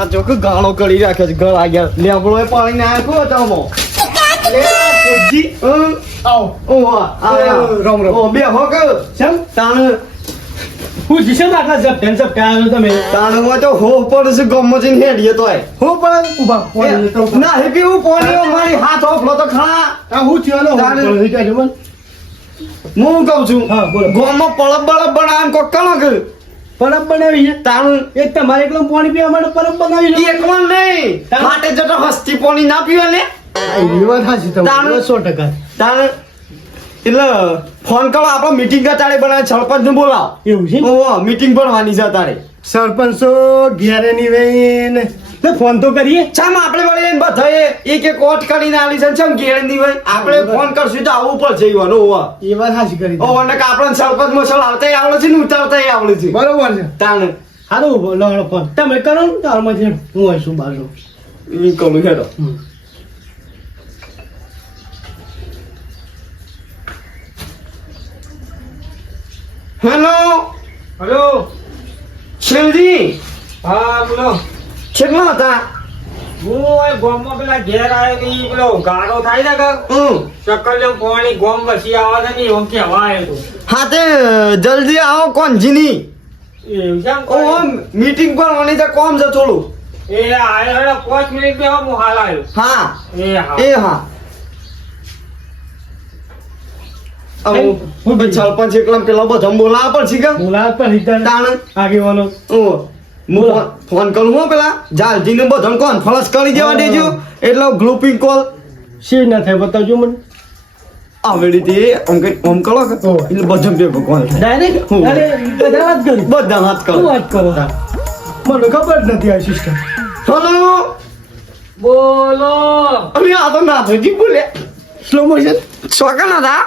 આ ચોખ્ખો ગાળો કરી રાખે છે ઘર આગળ લેબડો પાણી નાખ્યો તમો લે કોજી આવ ઓ આ રામ રામ ઓ બે હો કે સમ તાણ હું જીસમ આટલા જપ કાયો તમે તાણ માં તો હો પર છે ગમ જઈને હેડીએ તોય હો પર ઉભા પાણી તો ના હે પીવું પાણી મારી હાથ ઓફલો તો ખા આ હું થયો નો હું કહી દઉં હું કહું છું હા બોલો ગોમાં પળબ બળબ બનાવન કોક કણો કે પરબ બનાવી છે તાણ એક તમારે એકલો પાણી પીવા માટે પરબ બનાવી છે એકલો નહીં માટે જતો હસ્તી પાણી ના પીવે ને એ વાત હાચી તમારી 100% તાણ એટલે ફોન કરો આપણે મીટિંગ તારે બનાવે સરપંચ ને બોલાવ એવું છે ઓ મીટિંગ ભરવાની છે તારે સરપંચો ઘેરે ની વેન તો ફોન તો કરીએ ચામ આપણે વળે બધાએ એક એક ઓટ કરીને આલી છે ચમ ઘેરે ની વેન આપણે ફોન કરશું તો આવું પડશે ઈવાનો ઓવા એ વાત હાચી કરી ઓ અને કે આપણને સરપંચ મસલ આવતા આવડે છે ને ઉતારતા આવડે છે બરોબર છે તાણ હારું લડો ફોન તમે કરો ને તારમાં છે હું આવીશું બાજુ ઈ કરું હેડો હેલો હેલો શિવજી હા બોલો કેટલા હતા હું એ ગોમમાં પેલા ઘેર આવ્યો કે ઈ પેલો ગાળો થાય ને કે ચક્કર પાણી ગોમ વસી આવા છે ને એમ કેવા આવ્યો હા તે જલ્દી આવો કોણજીની એવું છે ઓ મીટિંગ પર ઓની તો કોમ છે થોડું એ આયો 5 મિનિટ બે હું હાલ આવ્યો હા એ હા હું સરપંચ એકલા પેલા બધા બોલાવા પડશે કે બોલાવા પડશે તાણ આગેવાનો ઓ ફોન કરું હું પેલા જાલજી ને બધા કોણ ફળસ કરી દેવા દેજો એટલે ગ્રુપિંગ કોલ શી ના થાય બતાવજો મને આવડી તે ઓમ કરો કે એટલે બધા ભેગો કોલ ડાયરેક્ટ અરે બધા વાત કરી બધા વાત કરો વાત કરો મને ખબર જ નથી આ સિસ્ટમ હેલો બોલો અરે આ તો ના થઈ બોલે સ્લો મોશન સોકન હતા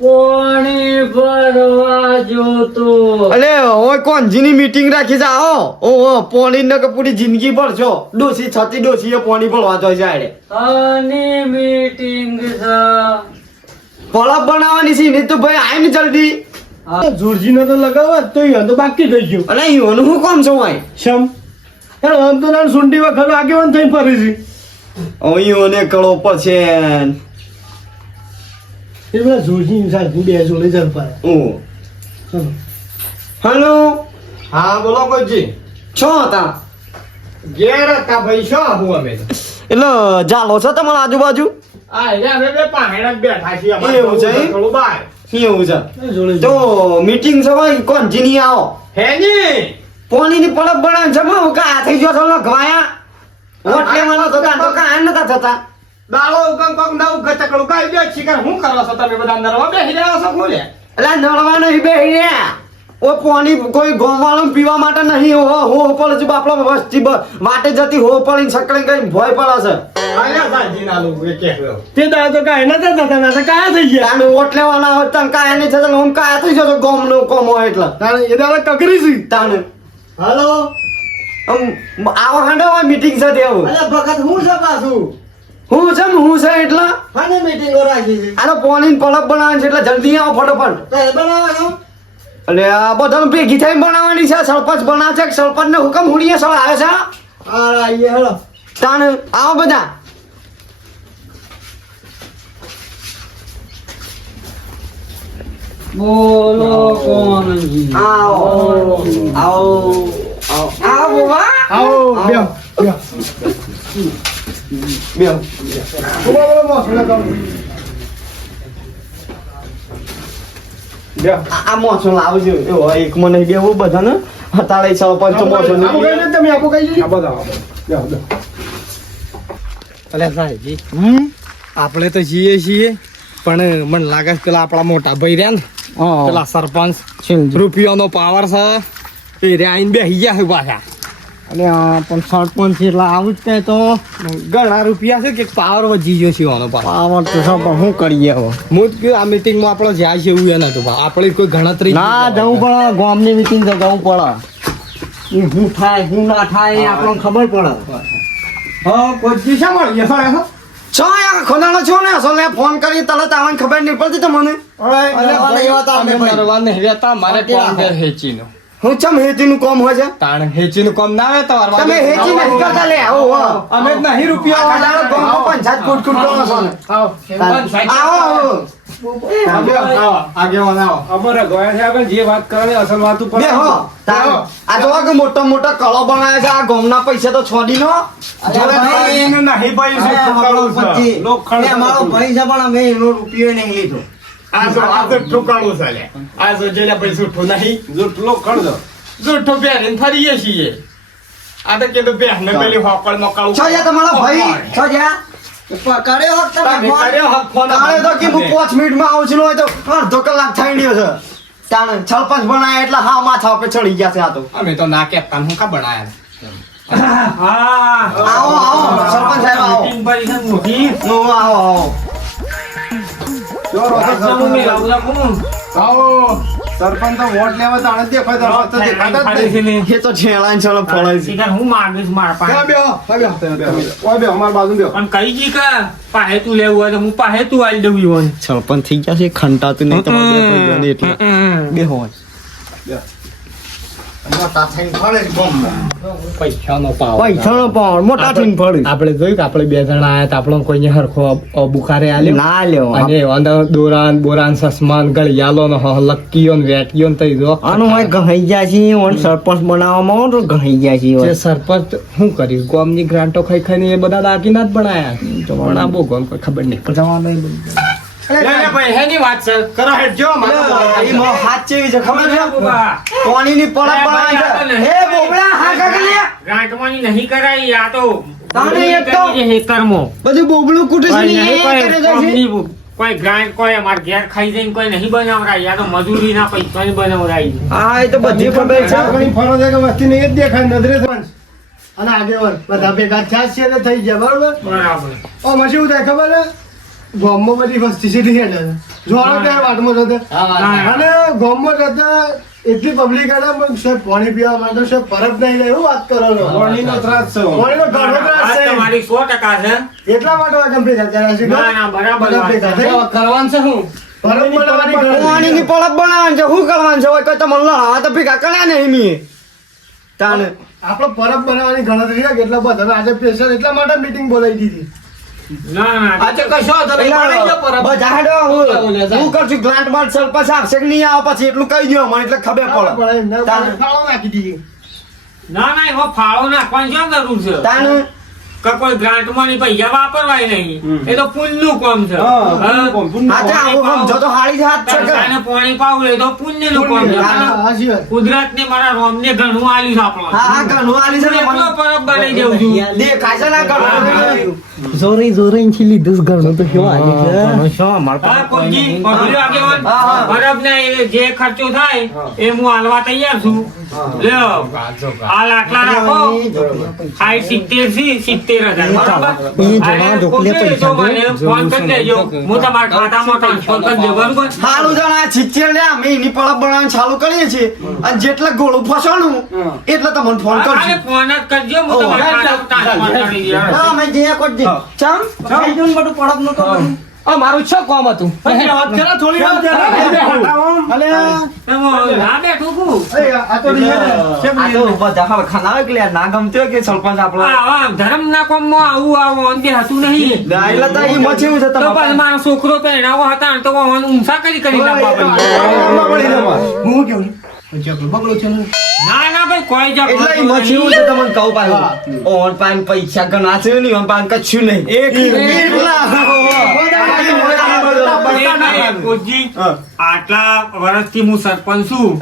પાણી ભરવા જોતો અલે ઓય કોણજીની મીટિંગ રાખી છે આવો ઓ પાણી ન કે પૂરી જિંદગી ભરશો ડોસી છતી ડોસીએ પાણી ભરવા જોઈ જાય આની મીટિંગ છે પળપ બનાવવાની છે ને તો ભાઈ આય ને જલ્દી જોરજી નો તો લગાવવા તો ઈ તો બાકી થઈ ગયો અલે ઈ ઓનું હું કોમ છો ભાઈ શમ અરે આમ તો ના સુંડી વખત આગેવાન થઈને ફરી છે ઓ ઈ ઓને કળો પડશે એ બધા જોરજી સાથે બે જોડે જલ પાય ઓ ચલો હેલો હા બોલો કોજી છો હતા ઘેર હતા ભાઈ છો હું અમે એટલે જાલો છે તમારા આજુબાજુ આ રે અમે બે પાહેડા બેઠા છીએ અમારે એવું છે થોડું બાર એવું છે તો મીટિંગ છે ભાઈ કોણ જીની આવો હે ની પાણીની પડપ બનાવ જમા કા થઈ ગયો છો ગવાયા ઓટલે માનો તો કા નતા થતા દાળો ઉગમ કોક ના ઉગ ચકડું કાઈ બે છીકર હું કરો છો તમે બધા નરવા બેહી રહ્યા છો કોલે એલા નરવા નહીં બેહી રહ્યા ઓ પાણી કોઈ ગોવાળો પીવા માટે નહીં હો પડે છે બાપડો વસ્તી વાટે જતી હો પડીને સકળે ગઈ ભોય પડે છે આયા સાજી ના લોકો કે તે દા તો કાઈ નતા થતા ના કાયા થઈ ગયા આને ઓટલે વાળા હતા કાયા નહીં થતા હું કાયા થઈ જતો ગોમ નો કોમ હોય એટલે તાણે એ દાડા કકરી છે તાણે હાલો આવો હાંડો મીટિંગ છે દેવું અરે ભગત હું છે પાછું હું છે એટલે હાને મીટિંગ રાખી છે આનો પાણી પળપ બનાવવાની છે એટલે જલ્દી આવો ફટાફટ તો બનાવવાનો અરે આ બધા ભેગી થઈને બનાવવાની છે સરપંચ બનાવે છે સરપંચ ને હુકમ હુડીએ સળ આવે છે આ આઈએ હેલો તાણ આવો બધા બોલો કોણ આવો આવો આવો આવો બેહો બેહો બોલો બોસ આ મોસો લાવજો એવો એક મને બેવું બધા ને હતાળે સરપંચ મોસો ને તમે આપો કઈ આ બધા બેહો અલે સાહેબજી આપણે તો છીએ પણ મને લાગે પેલા આપણા મોટા ભાઈ રહ્યા ને પેલા સરપંચ રૂપિયાનો પાવર છે એ રે આઈને બેસી ગયા પાછા અને પણ સરપંચ એટલે આવું જ કઈ તો ઘણા રૂપિયા છે કે પાવર વધી ગયો છે આનો પાવર તો શું કરીએ હવે હું જ આ મીટિંગમાં આપણો જાય છે એવું એ નતું આપણે કોઈ ગણતરી ના જવું પડે ગામની મીટિંગ તો જવું પડે શું થાય શું ના થાય આપણને ખબર પડે હા કોઈ શા મળીએ સર છો યાર ખોનાનો છો ને અસલ ફોન કરી તરત આવવાની ખબર નહીં પડતી તમને અરે એ વાત આપણે નરવા નહીં રહેતા મારે ફોન કર હેચીનો હું ચમ હેચીનું કામ હોય છે તાણ હેચીનું કામ ના આવે તમારે તમે હેચી નહીં કરતા લે આવો અમે જ નહીં રૂપિયા આવો ગામમાં પંચાયત કુટ કુટ કરો છો ને આવો આગેવાન આવો અમારા ગોયા છે આગળ જે વાત કરે અસલ વાત ઉપર બે હો આ જો કે મોટા મોટા કળો બનાવ્યા છે આ ગામના પૈસા તો છોડી નો એનું નહીં ભાઈ શું કાળું છે લોખંડ અમારો ભાઈ છે પણ અમે એનો રૂપિયો નહીં લીધો આ તો ઠુકાળું છે લે આ જો જેલા પૈસા ઉઠો નહીં જૂઠ લોખંડ જૂઠો પહેરીને ફરીએ છીએ આ તો કીધું પહેરને પેલી હોકળ મકાળું છો જા તમારો ભાઈ છો જા કર્યો હક તમે કર્યો હક ફોન તાણે તો કે હું 5 મિનિટમાં આવું છું હોય તો અડધો કલાક થઈ ગયો છે તાણે છલપંચ બનાયા એટલે હા માથા ઉપર ચડી ગયા છે આ તો અમે તો ના કેતા હું કા બનાયા આવો આવો સરપંચ સાહેબ આવો મીટિંગ પડી છે મોટી નો આવો આવો આવો સરપંચ તો વોટ લેવા તાણે દેખાય તો રસ્તો દેખાતા જ નહીં. એ તો છેલા ને છેલા ફળાય છે હું માગીશ માર ક્યાં પાસે બેહો? ઓય બેહો, અમારી બાજુ બેહો. પણ કઈ જી કે પાહે તું લેવું હોય તો હું પાહે તું આલી દઉં ઈવન છલપંચ થઈ ગયા છે ખંટાતું નહીં તમારે એટલે બે હોય મોટા થઈને ફળે પૈસાનો પાવ. પૈસાનો પાવર મોટા થઈને ફળે આપણે જોયું કે આપણે બે જણા આયા તો આપણને કોઈને હરખો બુખારે આલ્યો ના લ્યો અને અંદર દોરાન બોરાન સસમાન ગળિયાલો ને લક્કીઓ ને વેટીઓ ને તઈ જો આનું હોય ગહાઈ ગયા છે ઓન સરપંચ બનાવવામાં હોય તો ગહાઈ ગયા છે જે સરપંચ શું કર્યું ગામની ગ્રાન્ટો ખાઈ ખાઈને એ બધા દાગીના જ બનાયા પણ આ બહુ ગામ કોઈ ખબર નહીં ભાઈ હેની વાત છે કરો હેડ જો હાથ ચેવી છે ખબર છે પાણીની પડક બનાવે છે હે બોબડા હા કાકલી ગ્રાન્ટમાંની નહીં કરાઈ આ તો તાણે એક તો હેતરમાં બધું બોબડું કૂટે છે કોઈ ને નહીં, એ કોઈ કરે છે કોમની કોઈ ગ્રાન્ટ કોઈ અમાર ઘેર ખાઈ જઈને કોઈ નહીં બનાવરાય યા તો મજૂરીના પૈસાની બનાવરાય હા એ તો બધી ખબર છે ઘણી ફરો છે કે વસ્તી નહીં જ દેખાય નજરે અને આગેવાન બધા ભેગા થયા છે ને થઈ ગયા બરોબર બરાબર ઓ મને શું થાય ખબર છે ગામમાં બધી વસ્તી છે ઠીક છે જોડો કે વાટમાં જતે અને ગામમાં જતા એટલી પબ્લિક આવે પણ સાહેબ પાણી પીવા માટે સાહેબ પરબ નહીં રહે એવું વાત કરો છો પાણીનો ત્રાસ છે પાણીનો ઘણો ત્રાસ વાત છે તમારી 100% છે એટલા માટે વાગમ ભેગા થયા છે ના, ના, બરાબર બધા વાત ભેગા છે. થઈ કરવાનું છે શું પરબ બનાવવાની ઘણી પાણીની પડક બનાવવાની છે શું કરવાનું છે હોય કોઈ તમને લડાવા તો ભેગા કર્યા ને મીએ તાને આપણો પરબ બનાવવાની ગણતરી છે કેટલા બધા આજે સ્પેશિયલ એટલા માટે મીટિંગ બોલાવી દીધી ના ના આજે કશો બધા હેડો હું કરશું ગ્રાન્ટ માં સરપંચ આપશે કે નહીં આવે પછી એટલું કહી દો મને એટલે ખબર પડે તાને નાખી દીધી ના ના એમાં ફાળો નાખવાની કેમ જરૂર છે તાને કે કોઈ ગ્રાન્ટમાં ની પૈસા વાપરવાય નહીં એ તો પુણ્યનું કામ છે આજે આવું સમજો તો હાળી હાથ છે કે બધાને પાણી પાવું એ તો પુણ્યનું કામ છે હાચી વાત. કુદરત ને મારા રોમને ઘણું આલ્યું છે આપણને. હા હા ઘણું આલી છે ને એટલો મને પરબ બનાવી દેવું છું દેખાય છે ને ઘણું જોરે જોરે થી લીધું ઘણું તો કેવું આવી હા, કોઈજી, પકડ્યો આગેવાન? હા, હા. બરાબર ને એ જે ખર્ચો થાય એ હું હાલવા તૈયાર છું લ્યો હાલ આટલા રાખો 70,000 બરાબર? અરે, કોકને તો મને ફોન કરી દેજો હું તમારા ખાતામાં ટ્રાન્સફર કરી દઉં બરાબર? હાલું જણા છીછેર લે અમે એની પડક બનાવવાનું ચાલુ કરીએ છીએ અને જેટલા ગોળું ફસવાનું એટલે તમને ફોન અરે, કરજો ફોન જ કરજો હું તમારા ખાતામાં ટ્રાન્સફર કરી દઉં. હા અમે જે કોઈ ચમ થઈ ગયું ને બધું પડક નું તો મારું શું કામ હતું એમાં ના બેઠું છું. આ તો બધા હરખાના આવે એટલે ના ગમતી હોય કે સરપંચ આપણો આ ધર્મના કામમાં આવું આવું બે હતું નહીં એટલે તો ઈ મચેવું છે તો પણ તમારે મારો છોકરો પહેરાવો હતા ને તો હું ઊંચા કરી નાખવા પડ્યું. ના ના ભાઈ કોઈ જ એટલે ઈ મચેવું છે તમને કહું પાછું ઓન પાન પૈસા ગણા છે નહીં ઓન પાન કશું નહીં આટલા વર્ષથી હું સરપંચ છું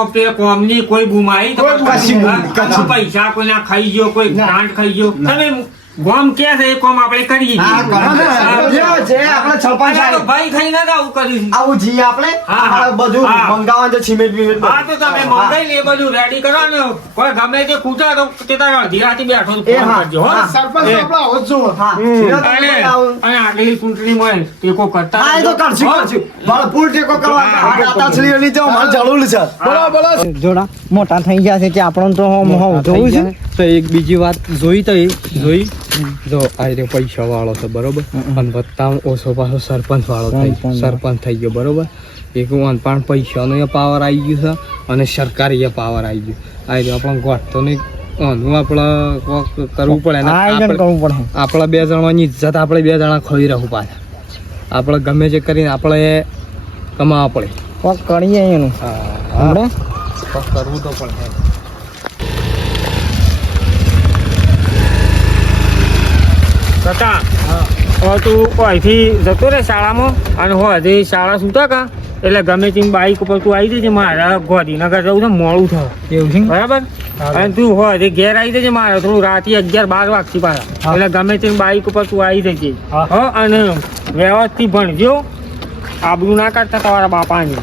કોઈ કોમની કોઈ બુમાઈ તો કશી બુમાઈ, કશી. પૈસા કોઈના ખાઈ ગયો કોઈ ગ્રાન્ટ ખાઈ ગયો તમે ગોમ કે છે એ કોમ આપણે કરીએ હા જે આપણે સરપંચ અરે તો સાહેબ ભાઈ ખાઈ ના આવું કર્યું છે. આવું જી આપણે હા, હા. આપણે બધું હા. મંગાવવાનું છે સિમેન્ટ બિમેન્ટ હા તો તમે મંગાઈ લે બધું રેડી કરવાનું કોઈ ગમે તે ખૂટા તો તે તારા અડધી રાતે બેઠો તો એ ફોન હા. કરજો હો. હા. સરપંચ એ. આપણો આવો જ છો હા અને અને આગલી ચૂંટણીમાં ટેકો કરતા હા એ તો કરશું હો. કરશું મારે પૂર ટેકો કરવા દાતાશ્રીઓની તો મારે જરૂર છે બોલો બોલો જોડા મોટા થઈ ગયા છે કે આપણને તો જોવું છે તો એક બીજી વાત જોઈ જો આ રહ્યો પૈસા વાળો છે બરોબર અને વત્તા ઓછો પાછો સરપંચ વાળો સરપંચ થઈ ગયો બરોબર એક પણ પૈસાનો એ પાવર આવી ગયું છે અને સરકારી એ પાવર આવી ગયું આ રહ્યો આપણને ગોઠતો નહીં આનું આપણે કરવું પડે ને આપણા 2 જણાની ઇજ્જત આપણે 2 જણા ખોઈ રહું પાછા આપણે ગમે તે કરીને આપણે કમાવા પડે કરીએ એનું હા કરવું તો પડે કાકા હવે તું અહીંથી જતો રહે શાળામાં અને હજી શાળા છૂટા કા એટલે ગમે તેમ બાઈક ઉપર તું આવી જજે મારા ગાંધીનગર જવું છે મોડું થયું એવું છે બરાબર અને તું હજી ઘેર આવી જજે મારે થોડું રાતે 11-12 વાગતી પાછા એટલે ગમે તેમ બાઈક ઉપર તું આવી જજે હા અને વ્યવસ્થિત ભણજો આબરૂ ના કાઢતા તમારા બાપાને હો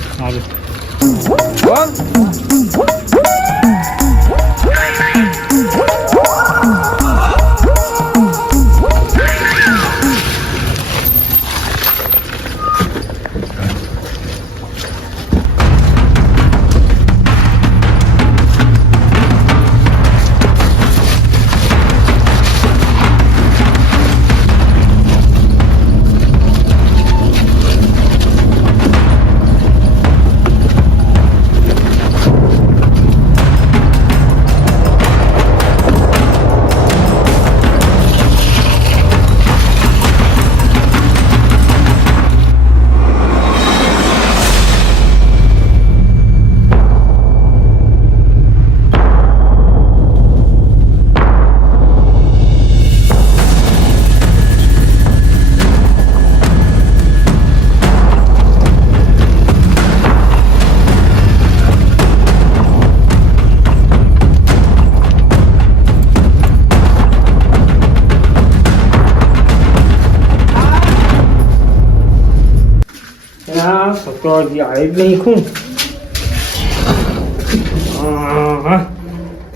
તો આવી જ નહીં ખું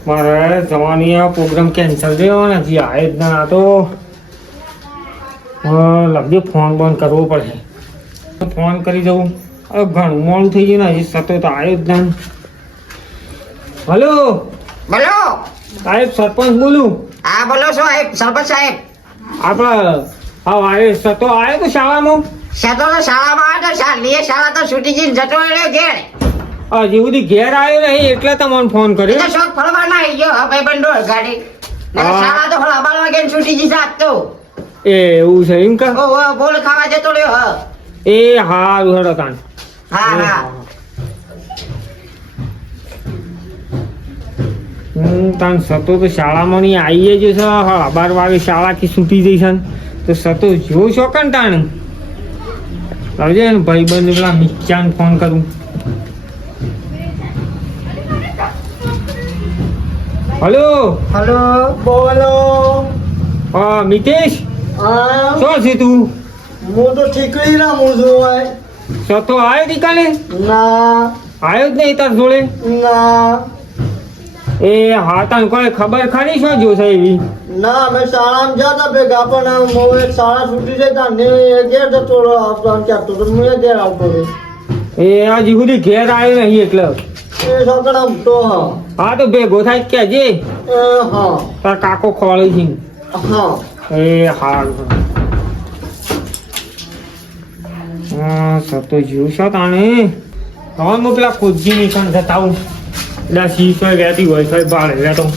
મારે જવાની આ પ્રોગ્રામ કેન્સલ થયો ને હજી આવે જ ના તો લગભગ ફોન બંધ કરવો પડે ફોન કરી દઉં હવે ઘણું મોડું થઈ ગયું ને હજી સતત આવ્યો જ ના હલો બોલો સાહેબ સરપંચ બોલું હા બોલો સાહેબ સરપંચ સાહેબ આપણા હા આવે સતો આવ્યો તો શાળામાં સતો તો શાળામાં આવ્યો તો શાળા તો છૂટી જઈને જતો રહ્યો ઘેર હજી સુધી ઘેર આવ્યો નહીં એટલે તમને ફોન કર્યો એટલે શોખ ફરવા ના આવી ગયો ભાઈ બંધો ગાડી શાળા તો હલા 12 વાગે છૂટી જઈ જાત તો એ એવું છે એમ કા ઓ બોલ ખાવા જતો રહ્યો હ એ હારું હેડો તાન હા હા તાન સતો તો શાળામાં ની આવીએ જ છે 12 વાગે શાળાથી છૂટી જઈ છે તો સતો જો છો કન તાણ આવજે ને ભાઈ બંધ પેલા મિક્ચાન ફોન કરું હલો હલો બોલો હા મિતેશ હા શું છે તું હું તો ઠીકડી ના હું છું ભાઈ સતો આવ્યો ઠીકાને ના આવ્યો જ નહીં તાર જોડે ના એ હા તને કોઈ ખબર ખરી શું જો છે એવી ના અમે શાળામાં જતા ભેગા પણ હું એક શાળા છૂટી જઈ તા ને ઘેર જતો આવતો કહેતો તો હું ઘેર આવતો રહ્યો એ હજી સુધી ઘેર આવ્યો નહીં એટલે એ છોકરા તો હા તો ભેગો થાય કે જે હા તાર કાકો ખોળે છે હા એ હારું હા સતો જીવ છો તાણે હવે હું પેલા ખોજી નીકળ જતા આવું એટલે શીશ હોય રહેતી હોય તો બાળે રહેતો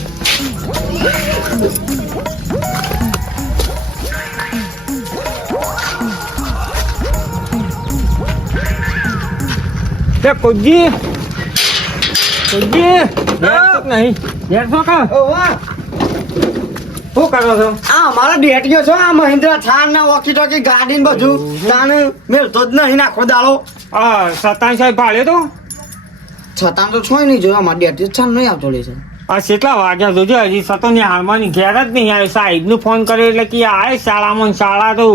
ખોજી ખોજી નહીં બેઠો કા શું કરો છો આ મારો ડેટિયો છો આ મહિન્દ્રા થાર ના વોકી ટોકી ગાડી ને બધું તાને મેળતો જ નહીં નાખો દાડો હા સતાન સાહેબ ભાડ્યો તો છતાં તો છોય નહીં જોયો અમારે ડેટિયો છાન નહીં આવતો લે છે આ કેટલા વાગ્યા જોજો હજી સતો ની હાલમાં ઘેર જ નહીં આવે સાહેબ નું ફોન કર્યો એટલે કે આવે શાળામાં શાળા તો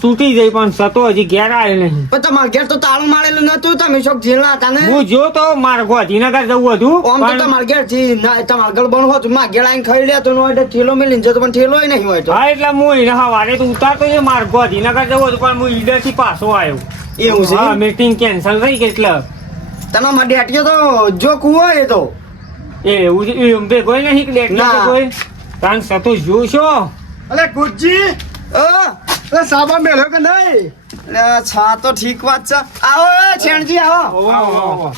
છૂટી જઈ પણ સતો હજી ઘેર આવે નહીં પણ તમારે ઘેર તો તાળું મારેલું નતું તમે શોખ જેલના હતા ને હું જો તો મારે ગાંધીનગર જવું હતું આમ તો તમારે ઘેર થી તમારે ઘર બન હોતું માં ઘેર આવીને ખાઈ લે તો નો એટલે ઠેલો મેલીને જતો પણ ઠેલો નહીં હોય તો હા એટલે હું એને હવારે તો ઉતારતો છે મારે ગાંધીનગર જવું હતું પણ હું ઈડર થી પાછો આવ્યો એવું છે હા મીટિંગ કેન્સલ થઈ ગઈ એટલે તમે મારા ડેટિયો તો જો કુવો એ તો એ એવું ભેગો નહીં ના. કોઈ તાન સતો જો છો અલે ગુજી અલે સાબા મેળ્યો કે નહીં છા તો ઠીક વાત છે આવો એ છેણજી આવો આવો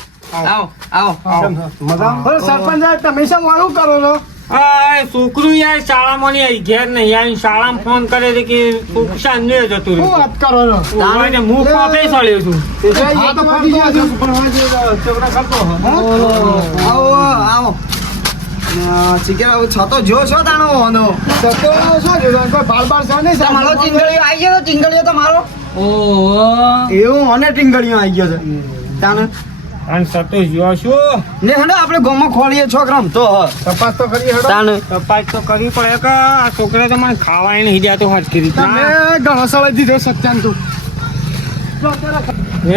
મજા અરે સરપંચ સાહેબ તમે શું વાળું કરો છો આ છોકરું યાર શાળામાં નહીં આવી, ઘેર નહીં આવી. શાળામાં ફોન કરે છે કે નુકસાન નહીં જતું શું રહ્યું. વાત કરો છો ઓવાને હું પોતે સળ્યો છું. હા તો પડી ગયા છે ભણવા જેવા ચોકડા કરતો આવો ચીકર છતો જો છો તાણો હોનો તો શું છે કોઈ બાર બાર છે નહીં તમારો ટીંગળીઓ આવી ગયો ટીંગળીઓ તમારો એવું મને ટીંગળીઓ આવી ગયો છે તાણે અને સતો જો શું ને હડો આપણે ગામમાં ખોલીએ છોકરા તો તપાસ તો કરી હેડો તાણે તપાસ તો કરવી પડે કે આ છોકરા તો મને ખાવાય નહીં જાતો હરખી તમે રીતના. ઘણો સળાઈ દીધો સત્યાન તું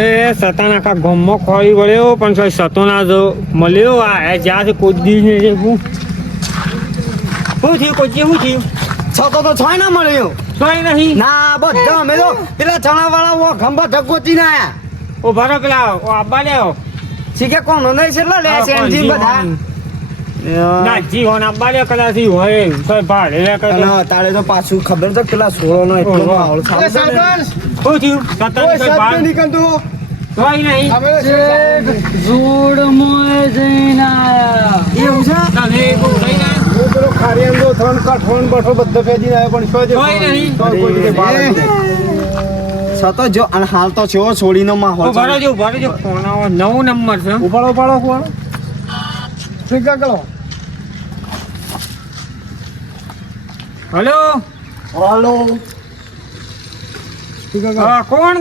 એ સતાના આખા ગામમાં ખોરી વળ્યો પણ કોઈ સતો ના જો મળ્યો. આ જ્યાં કોદી ને જે શું થયું કોચી શું થયું છતો તો છોય ના મળ્યો કોઈ નહીં. ના બધા અમે તો પેલા ચણા વાળા ખંભા ધક્કોતી ના આયા ઓ ભરો પેલા ઓ આબા લેવો શીખે કોણ નહીં છે લે સેનજી બધા ના જી હોન આબા લે કદાચ ઈ હોય કોઈ ભાડે લે કરે. અને તારે તો પાછું ખબર છે પેલા સોળો નો એટલો ઓહો. માહોલ એ ખાવ શું સરપંચ થયું સતાની કોઈ કોઈ સત્ય ભાડ નીકળતું કોઈ નહીં. અમે એવું છે તને એવું થઈ ને હું પેલો ખારિયાંદો ત્રણ કાઠોણ બઠો બધો ફેંદીને આવ્યો પણ શું છે કોઈ નહીં. તો કોઈ રીતે બહાર જ નહીં. છતો જો અને હાલ તો છો છોડીનો માહોલ ઓ ભરો જો ફોન આવો નવો નંબર છે. ઉપાડો ઉપાડો ઠીક કરો હેલો હાલો ઠીક કરો હા કોણ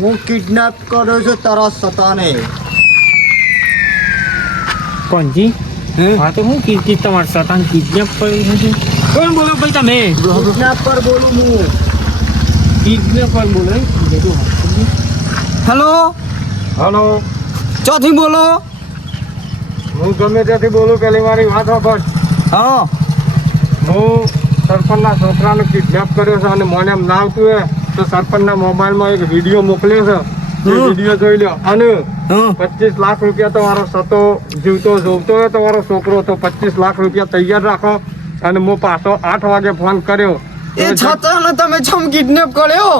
હું કિડનેપ કર્યો છું તારા સતાને કોણજી હા તો હું કીધી તમારા સતાન કિડનેપ કરી છે. કોણ બોલો ભાઈ તમે કિડનેપ પર બોલું હું કિડનેપ પર બોલો હેલો હલો ચોથી બોલો હું ગમે ત્યાંથી બોલું પેલી મારી વાત સાંભળ હા હું સરપંચના છોકરાને કિડનેપ કર્યો છે અને મને એમ ના આવતું હોય તો સરપંચના મોબાઈલમાં એક વિડીયો મોકલ્યો છે એ વિડીયો જોઈ લો અને 25 લાખ રૂપિયા તમારો સતો જીવતો જોવતો હોય તમારો છોકરો તો 25 લાખ રૂપિયા તૈયાર રાખો અને હું પાછો 8 વાગે ફોન કર્યો એ છતાને તમે છમ કિડનેપ કર્યો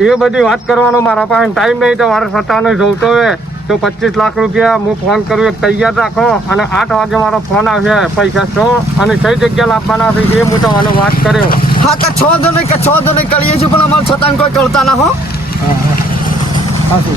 એ બધી વાત કરવાનો મારા પાસે ટાઈમ નહીં તમારે સતાને જોવતો હોય તો 25 લાખ રૂપિયા હું ફોન કરું એક તૈયાર રાખો અને 8 વાગે મારો ફોન આવશે પૈસા છો અને કઈ જગ્યા લાવવાના છે એ હું તમને વાત કર્યો હા કે 6 જણે કરીએ છીએ પણ અમારે છતાં કોઈ કરતા ના હો હાચું